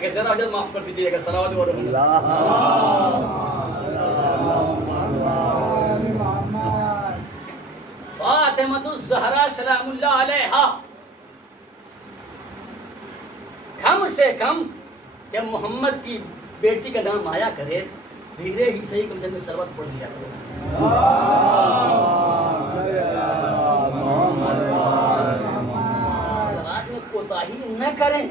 अगर ज़रा हजरत माफ कर दीजिएगा। सलावत व रहमत। फातिमतुज़ ज़हरा सलामुल्लाह अलैहा कम से कम जब मोहम्मद की बेटी का नाम आया करे, धीरे ही सही कम से कम सरबत पढ़ लिया करो। सलावत में कोताही न करें।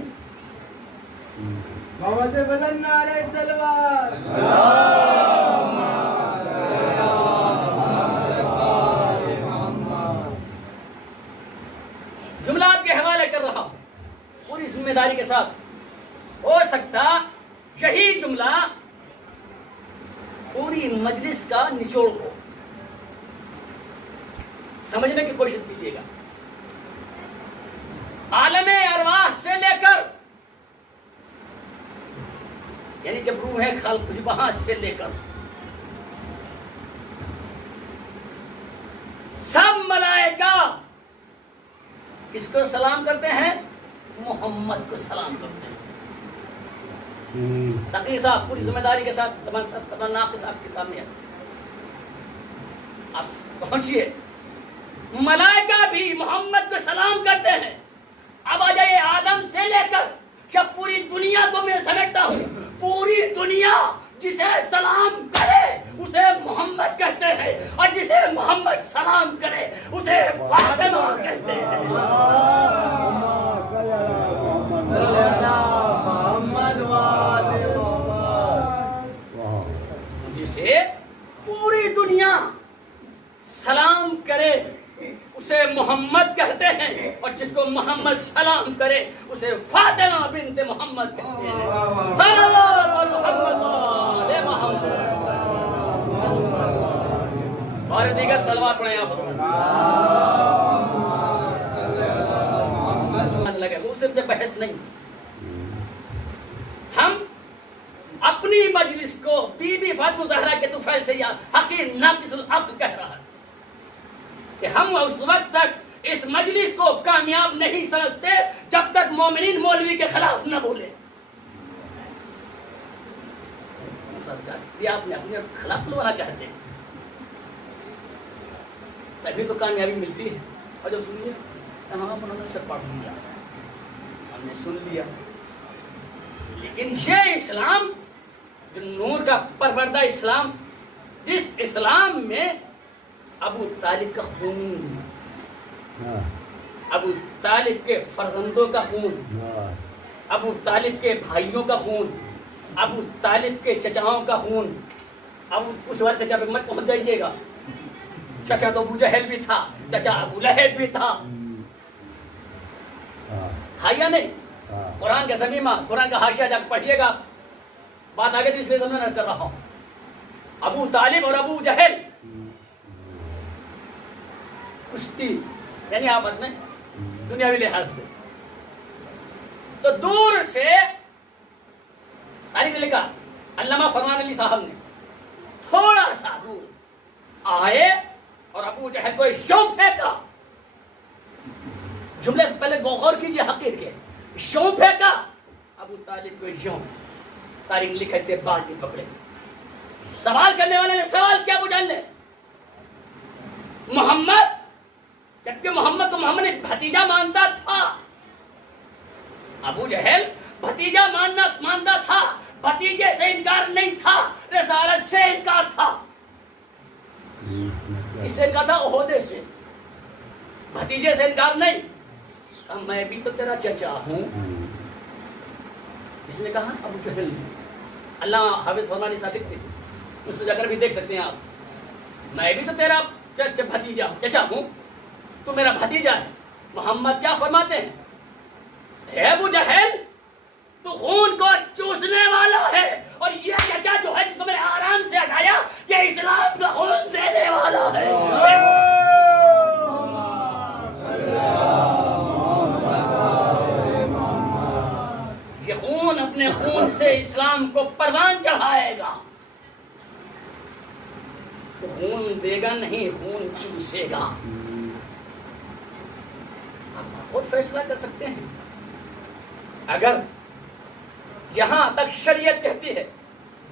जुमला आपके हवाले कर रहा हूं पूरी जिम्मेदारी के साथ। हो सकता यही जुमला पूरी मजलिस का निचोड़ हो। समझने की कोशिश कीजिएगा। आलमे अरवाह से लेकर, यानी जब रूह है खल्क वहां से लेकर सब मलाइका किसको सलाम करते हैं? मोहम्मद को सलाम करते हैं। तकीर साहब पूरी जिम्मेदारी के साथ खतरनाक आपके सामने आप पहुंचिए। मलाइका भी मोहम्मद को सलाम करते हैं। अब आ जाइए आदम से लेकर, जब पूरी दुनिया को मैं समेटता हूं, पूरी दुनिया जिसे सलाम करे उसे मोहम्मद कहते हैं, और जिसे मोहम्मद सलाम करे उसे फातिमा कहते हैं। जिसे पूरी दुनिया सलाम करे उसे मोहम्मद कहते हैं, और जिसको मोहम्मद सलाम करे उसे फातिमा बिन्त मोहम्मद कहते हैं। सल्लल्लाहु अलैहि मोहम्मद और दीगर सलवात पढ़े आप लगे उससे बहस नहीं। हम अपनी मजलिस को बीबी फातिमा ज़हरा के तुफैल से या हकीर नाक़िसुल अक़्ल कह रहा है कि हम उस वक्त तक इस मजलिस को कामयाब नहीं समझते जब तक मोमिनीन मौलवी के खिलाफ न बोले। ये आपने अपने खिलाफ बोलना चाहते हैं, तभी तो कामयाबी मिलती है। और जब सुनिए हाँ उन्होंने सब पढ़ लिया, हमने सुन लिया, लेकिन ये इस्लाम जो नूर का परवरदा इस्लाम, जिस इस्लाम में अबू तालिब का खून, अबू तालिब के फर्जंदों का खून, अबू तालिब के भाइयों का खून, अबू तालिब के चचाओं का खून। अब उस वर्ष चचा पे मत पहुंच जाइएगा। चचा तो अबू जहल भी था, चचा अबू लहब भी था, है या नहीं? कुरान का ज़मीमा, कुरान का हाशिया जाकर पढ़िएगा, बात आगे तो इसलिए समझना कर रहा हूं। अबू तालिब और अबू जहल कुश्ती यानी आपस में दुनियावी लिहाज से। तो दूर से तारीख लिखा अल्लामा फरमान अली साहब ने, थोड़ा सा दूर आए और अबू जहल को यूं फेंका। जुमले से पहले गौर कीजिए हकीर के, यूं फेंका अबू तालिब को यूं। तारीख लिखे से बाल भी पकड़े। सवाल करने वाले ने सवाल किया अबू जहल ने, मोहम्मद, जबकि मोहम्मद को मोहम्मद ने भतीजा मानता था। अबू जहल भतीजा मानता था, भतीजे से इनकार नहीं था, रिसालत से इनकार था। इससे इनकार था ओहदे से, भतीजे से इनकार नहीं। कहा मैं भी तो तेरा चचा हूं। इसने कहा अबू जहल ने, अल्लाह हाफिज फरमानी साबित थे, उसमें जाकर भी देख सकते हैं आप, मैं भी तो तेरा भतीजा चचा हूं, तू मेरा भतीजा है। मोहम्मद क्या फरमाते हैं, है अबू जहल तो खून को चूसने वाला है, और ये चचा जो है जिसको मैंने आराम से हटाया, ये इस्लाम का खून देने वाला है। ये खून अपने खून से इस्लाम को परवान चढ़ाएगा। तो खून देगा नहीं, खून चूसेगा। आप खुद फैसला कर सकते हैं। अगर यहां तक शरीयत कहती है,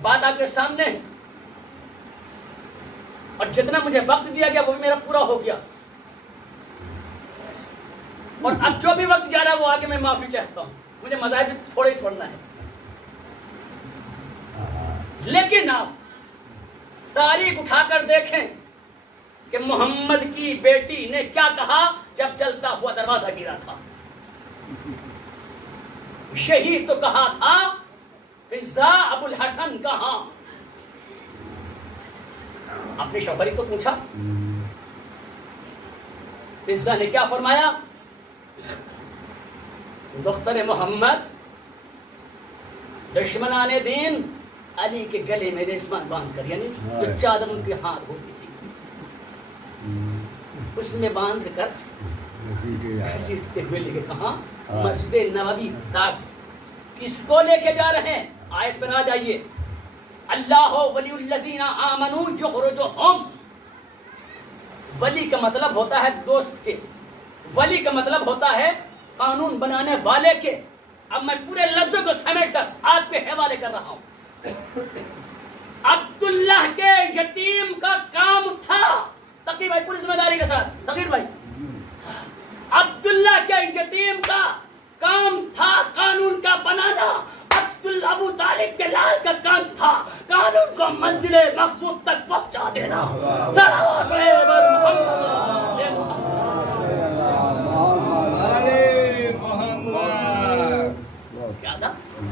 बात आपके सामने है, और जितना मुझे वक्त दिया गया वो भी मेरा पूरा हो गया, और अब जो भी वक्त जा रहा है वो आगे मैं माफी चाहता हूं। मुझे मज़ाहिब थोड़े ही छोड़ना है, लेकिन आप तारीख उठाकर देखें कि मोहम्मद की बेटी ने क्या कहा जब जलता हुआ दरवाजा गिरा था। यही तो कहा था, फिजा अबुल हसन कहा। अपनी शौहरी को पूछा, फिजा ने क्या फरमाया, दुख्तर मोहम्मद, दुश्मनाने दीन अली के गले में रेशमान बांध कर, यानी जो चादर उनके हाथ होती थी उसमें बांध कर घसीटते हुए लेके कहा मस्जिद नबवी तक। किसको लेके जा रहे हैं? आयत पर आ जाइए, अल्लाह वलीउल्लज़ीना आमनू युखरिजुहुम। वली का मतलब होता है दोस्त के, वली का मतलब होता है कानून बनाने वाले के। अब मैं पूरे लफ्जों को समेट कर आपके हवाले कर रहा हूं। अब्दुल्लाह के यतीम का काम था, तकीर भाई पूरी जिम्मेदारी के साथ, तकीर भाई, अब्दुल्लाह के यतीम का काम था कानून का बनाना। अब्दुल्ला अबू तालिब के लाल का काम था कानून को मंजिले मकसूद तक पहुंचा देना।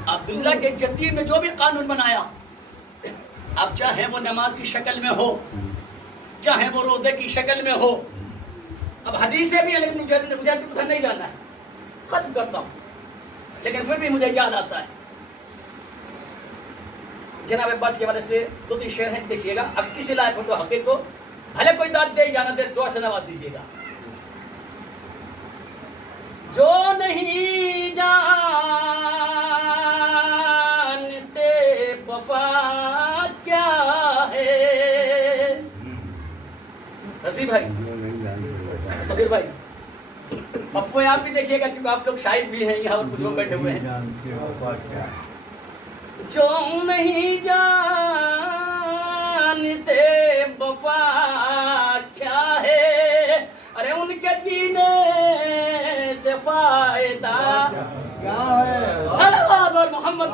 अब्दुल्ला के यतीम ने जो भी कानून बनाया, अब चाहे वो नमाज की शक्ल में हो, चाहे वो रोजे की शक्ल में हो। अब हदीसें भी है, लेकिन मुझे उधर नहीं जाना है, खत्म करता हूं, लेकिन फिर भी मुझे याद आता है। जनाब अब्बास के वाले से 2-3 शेर हैं, देखिएगा। अगर किसी लायक हो तो हकीक को भले कोई दाद दे जाना दे, दुआ से नवाज दीजिएगा। जो नहीं जानते वफा क्या है, रसी भाई, सगीर भाई, पप्पू आप भी देखिएगा क्योंकि आप लोग शायद भी हैं यहाँ और कुछ लोग बैठे हुए हैं। जो नहीं जानते वफा क्या है, अरे उनके जीने से फायदा क्या है। सलावत और मोहम्मद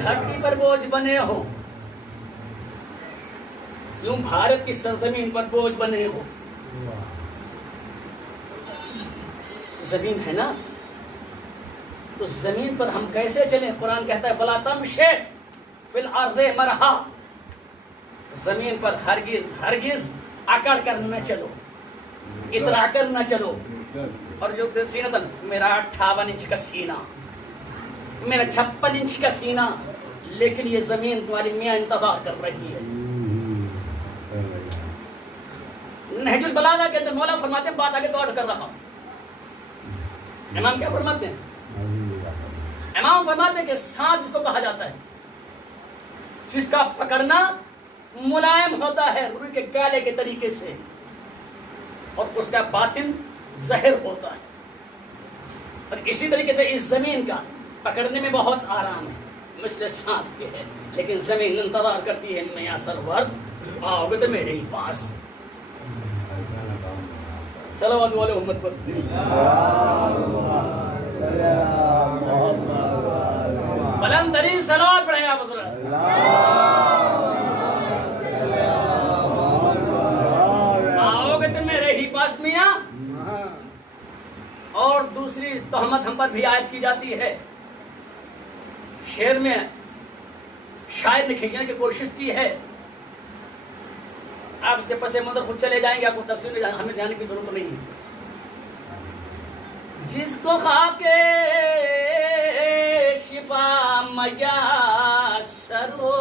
धरती पर बोझ बने हो, क्यों भारत की सरजमीन पर बोझ बने हो। जमीन है ना, तो जमीन पर हम कैसे चलें? कुरान कहता है फला तमशे फिल अर्दे मरहा, जमीन पर हरगिज अकड़ कर न चलो, इतरा कर न चलो। और जो सीना था मेरा 58 इंच का सीना, मेरा 56 इंच का सीना, लेकिन ये जमीन तुम्हारी मियां इंतजार कर रही है। नहजुल बलागा के अंदर मौला फरमाते हैं, बात आगे तो और कर रहा हूं। इमाम क्या फरमाते हैं? इमाम फरमाते हैं कि सांप जिसको कहा जाता है, जिसका पकड़ना मुलायम होता है रुई के गाले के तरीके से, और उसका बातिन जहर होता है। और इसी तरीके से इस जमीन का पकड़ने में बहुत आराम है, मिसले सांप के है, लेकिन जमीन इंतजार करती है मैं सरवर आओगे तो मेरे ही पास। सलावत वाले उम्मत पर बुलंद तरीन सलावत पढ़े आप। आओगे तो मेरे ही पास मियां। और दूसरी तोहमत हम पर भी आयत की जाती है, शेर में शायर ने खींचने की कोशिश की है। आप इसके पसे मंजर खुद चले जाएंगे, आपको तफसीर में हमें जाने की जरूरत नहीं है। जिसको खाके शिफा मयासर हो,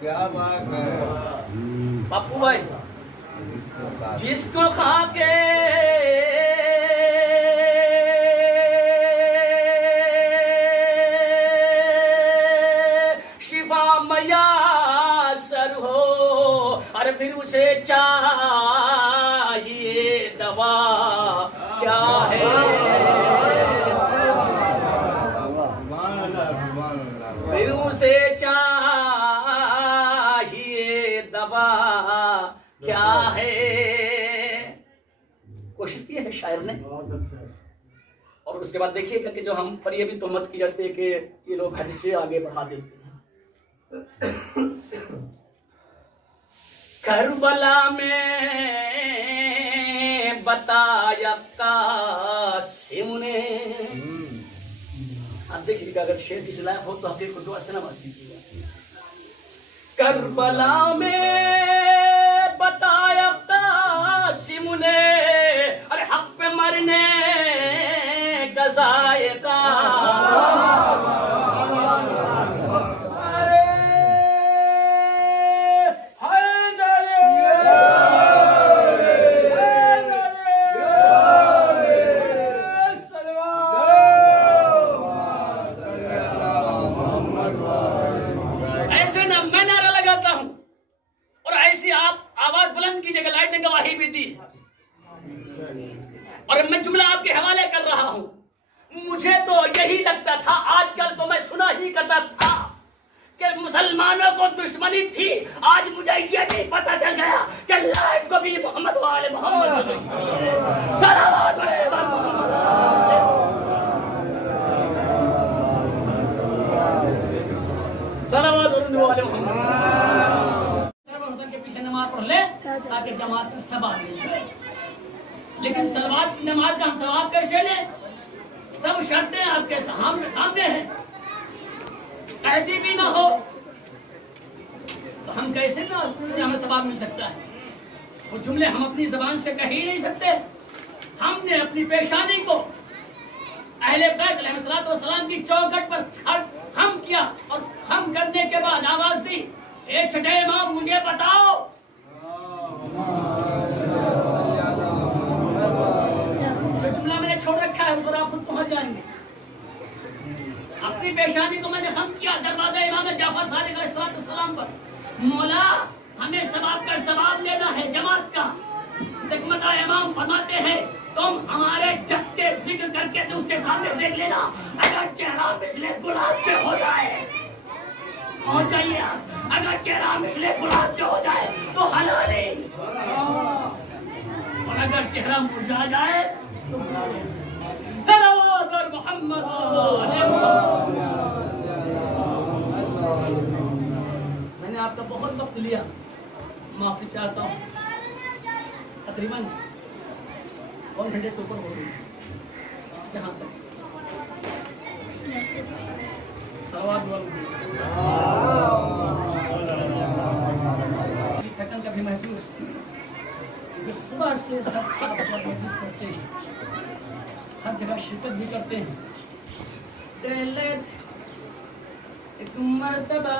क्या बात है पप्पू भाई, जिसको खाके शिफा मयासर हो, अरे फिर उसे चाहिए दवा क्या है। कोशिश की है शायर ने। और उसके बाद देखिएगा कि जो हम पर ये भी तोहमत की जाती है कि ये लोग हदीस से आगे बढ़ा देते हैं। करबला में बताया कासिम ने, आप देखिएगा अगर शेर की सिलाय हो तो हकीर को दुआ से नवाज कीजिएगा। करबला में बताया कासिम ने, अरे हक पे मरने का जायका, गवाही भी दी। और मैं जुमला आपके हवाले कर रहा हूं, मुझे तो यही लगता था, आजकल तो मैं सुना ही करता था कि मुसलमानों को दुश्मनी थी, आज मुझे ये भी पता चल गया कि लाइट को भी मोहम्मद वाले मोहम्मद से दुश्मनी है। सलावत बड़े सलावत वाले मोहम्मद के पीछे नमाज पढ़ ले ताकि जमात में सवाब मिल जाए। लेकिन सलवात नमाज का हम सवाब कैसे ले? सब शर्तें आपके सामने हैं, कहती भी ना हो तो हम कैसे ना हमें सवाब मिल सकता है? वो जुमले हम अपनी जबान से कह ही नहीं सकते। हमने अपनी पेशानी को अहले बैत अलैहिस्सलाम की चौखट पर खम किया और खम करने के बाद आवाज दी, एक छठे इमाम मुझे बताओ जुमला मैंने छोड़ रखा है, ऊपर आप खुद पहुंच जाएंगे। अपनी पेशानी को मैंने खम किया दरवाजा इमाम जाफर सादिक अलैहिस्सलाम पर। मौला हमें सवाब का सवाब लेना है जमात का। हिकमत इमाम फरमाते हैं तुम हमारे जद के जिक्र करके तो उसके सामने देख लेना, अगर चेहरा मिसले गुलाब पे हो जाए, पहुंच जाइए आप, अगर चेहरा मिसले गुलाब पे हो जाए तो हलाली, और अगर चेहरा मुरझा जाए तो सलावत मोहम्मद। मैंने आपका बहुत वक्त लिया, माफी चाहता हूँ। तकरीबन 1 घंटे से ऊपर हो गई। जहाँ तक थकन का भी महसूस, सुबह से सब करते हैं, हर जगह शिरकत भी करते हैं। एक मर्तबा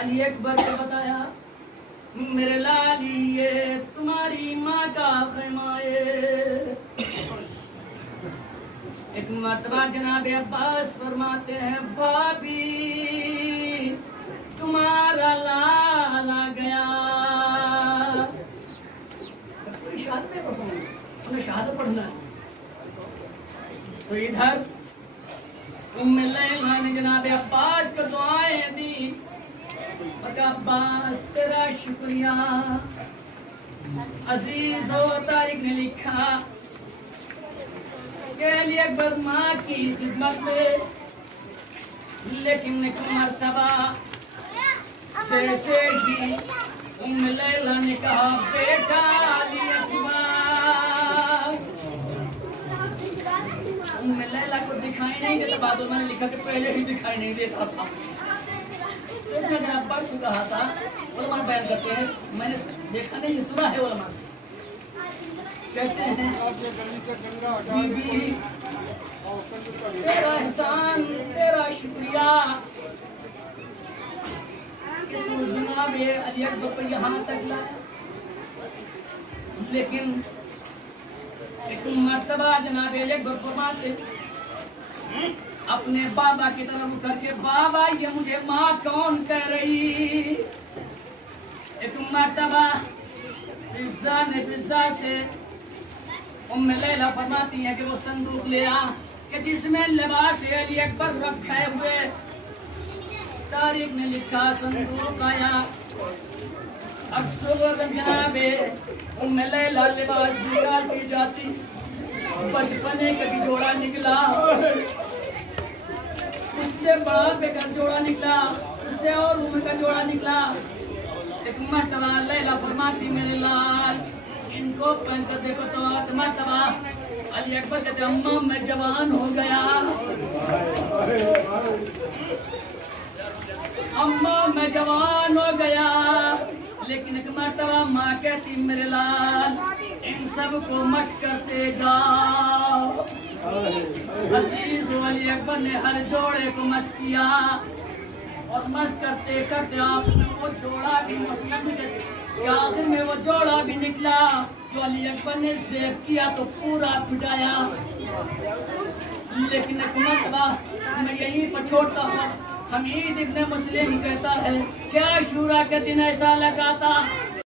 अली अकबर को बताया, मेरे लाली ये तुम्हारी माँ का खैमाए। एक मर्तबा जनाब अब्बास फरमाते हैं, भाभी तुम्हारा लाला गया। उन्हें शहादत पढ़ना है। तो इधर उम्मे लैला ने जनाब अब्बास को दुआएं दी, अब्बास तेरा शुक्रिया। अजीज हो तारिक ने लिखा के लिए अकबर माँ की खिदमत में, लेकिन एक मर्तबा जैसे ही उम्मे लैला ने कहा बेटा अली अकबर, उम्मे लैला को दिखाई नहीं देता। बाद में मैंने लिखा कि पहले ही दिखाई नहीं देता था। तो जब अब्बार से कहा था, उलमा बयान करते हैं, मैंने देखा नहीं सुना है उलमा से, कहते हैं बीबी तेरा एहसान तेरा शुक्रिया कि तू जनाब अली अकबर को यहाँ तक लाया। लेकिन एक मर्तबा जनाब अली अकबर फरमाते अपने बाबा की तरफ करके, बाबा ये मुझे माँ कौन कह रही। एक मर्तबा पिज्जा ने पिज्जा से उम्मे लैला फरमाती है कि वो संदूक ले आ कि जिसमें लिबास अली अकबर रखे हुए। तारीख में लिखा संदूक आया। अब सुबह जनाबे उम्मे लैला लिबास निकालती जाती, बचपने का भी जोड़ा निकला, उससे बड़ा बेकार जोड़ा निकला, उससे और उम्र का जोड़ा निकला। एक मर्तबा लैला फरमाती मेरे लाल इनको पहन कर देखो तो मर्तबा अली अकबर कहते अम्मा मैं जवान हो गया, अम्मा मैं जवान हो गया। लेकिन एक मर्तबा माँ कहती मेरे लाल इन सब को मश्क करते जाओ। अजीज अली अकबर ने हर जोड़े को मश्क किया और मश्क करते करते आपने वो जोड़ा भी मसलन आखिर में वो जोड़ा भी निकला जो अली अकबर ने सेव किया तो पूरा पिटाया। लेकिन एक मर्तबा मैं यहीं पर छोड़ता हूँ। हमीद इब्ने मुस्लिम कहता है क्या शूरा के दिन ऐसा लगा था